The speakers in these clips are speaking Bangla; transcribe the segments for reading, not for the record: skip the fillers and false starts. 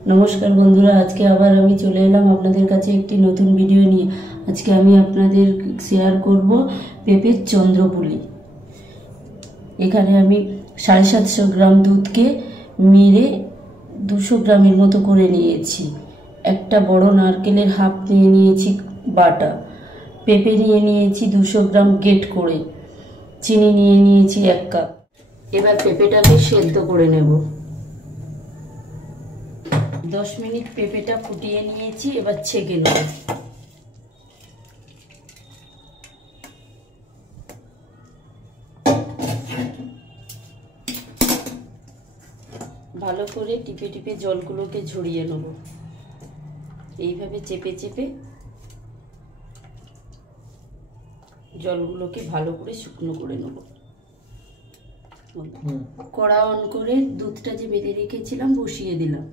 नमस्कार बंधुरा, आज के आबार आमी चले एलाम आपनादेर काछे एकटी नतून भिडियो निये। आज के आमी आपनादेर शेयर करब पेঁপের चंद्रपुली। एखाने आमी 750 ग्राम दूध के मेरे 200 ग्रामेर मतो करे नियेछि। एकटा बड़ो नारकेलेर हाफ निये नियेछि बाटा, पेঁপে निये नियेछि 200 ग्राम गेट करे, चीनी निये नियेछि 1 कप। एबार पेঁপেটাকে সেদ্ধ করে নেব। 10 मिनट पेঁপেটা ফুটিয়ে নিয়েছি, এবার ছেঁকে নেব। ভালো করে টিপে টিপে জলগুলোকে ঝরিয়ে নেব। এইভাবে চেপে চেপে জলগুলোকে ভালো করে শুকনো করে নেব। কড়া অন করে দুধটা যে বেঁধে রেখেছিলাম বসিয়ে দিলাম।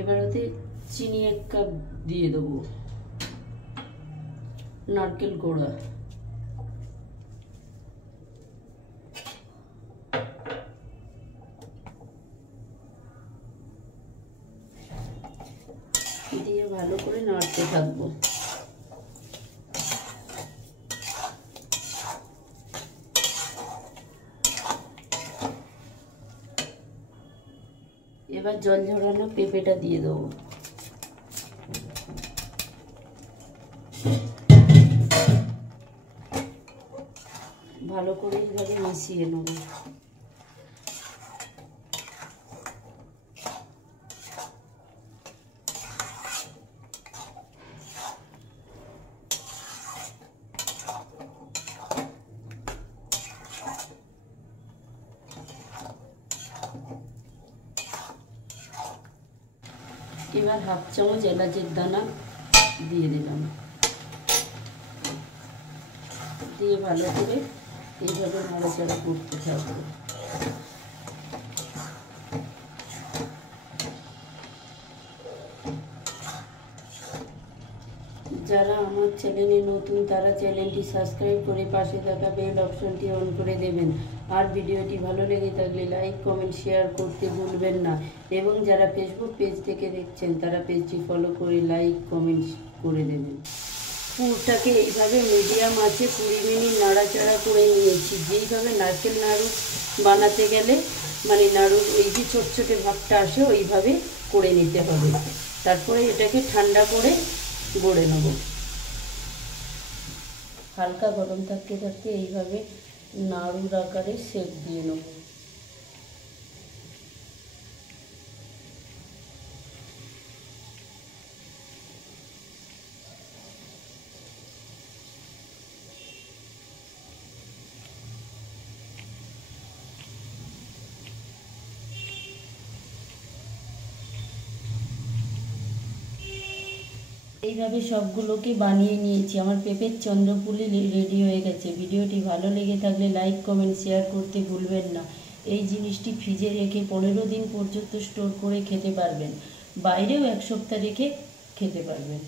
এবার ওতে চিনি 1 কাপ দিয়ে দেবো, নারকেল কোড়া, দিয়ে ভালো করে নাড়তে থাকবো। এবার জল ঝরানো পেঁপেটা দিয়ে দেবো। ভালো করে এইভাবে মিশিয়ে নেব। এবার হাফ চামচ এলাচের দানা দিয়ে দিলাম, দিয়ে ভালো করে এইভাবে নাড়াচাড়া করতে থাকবো। যারা আমার চ্যানেলে নতুন তারা চ্যানেলটি সাবস্ক্রাইব করে পাশে থাকা বেল অপশনটি অন করে দেবেন। আর ভিডিওটি ভালো লেগে থাকলে লাইক কমেন্ট শেয়ার করতে ভুলবেন না, এবং যারা ফেসবুক পেজ থেকে দেখছেন তারা পেজটি ফলো করে লাইক কমেন্ট করে দেবেন। পুরটাকে এইভাবে মিডিয়াম আঁচে 20 মিনিট নাড়াচাড়া করে নিয়েছি। যেইভাবে নারকেল নাড়ু বানাতে গেলে মানে নাড়ুর ওই যে ছোট ছোট ভাবটা আসে ওইভাবে করে নিতে হবে। তারপরে এটাকে ঠান্ডা করে গড়ে নেব। হালকা গরম থাকতে থাকতে এইভাবে নাড়ুর আকারে সেক দিয়ে নেব। এইভাবে সবগুলোকে বানিয়ে নিয়েছি। আমার পেঁপের চন্দ্রপুলি রেডি হয়ে গেছে। ভিডিওটি ভালো লেগে থাকলে লাইক কমেন্ট শেয়ার করতে ভুলবেন না। এই জিনিসটি ফ্রিজে রেখে 15 দিন পর্যন্ত স্টোর করে খেতে পারবেন, বাইরেও 1 সপ্তাহ রেখে খেতে পারবেন।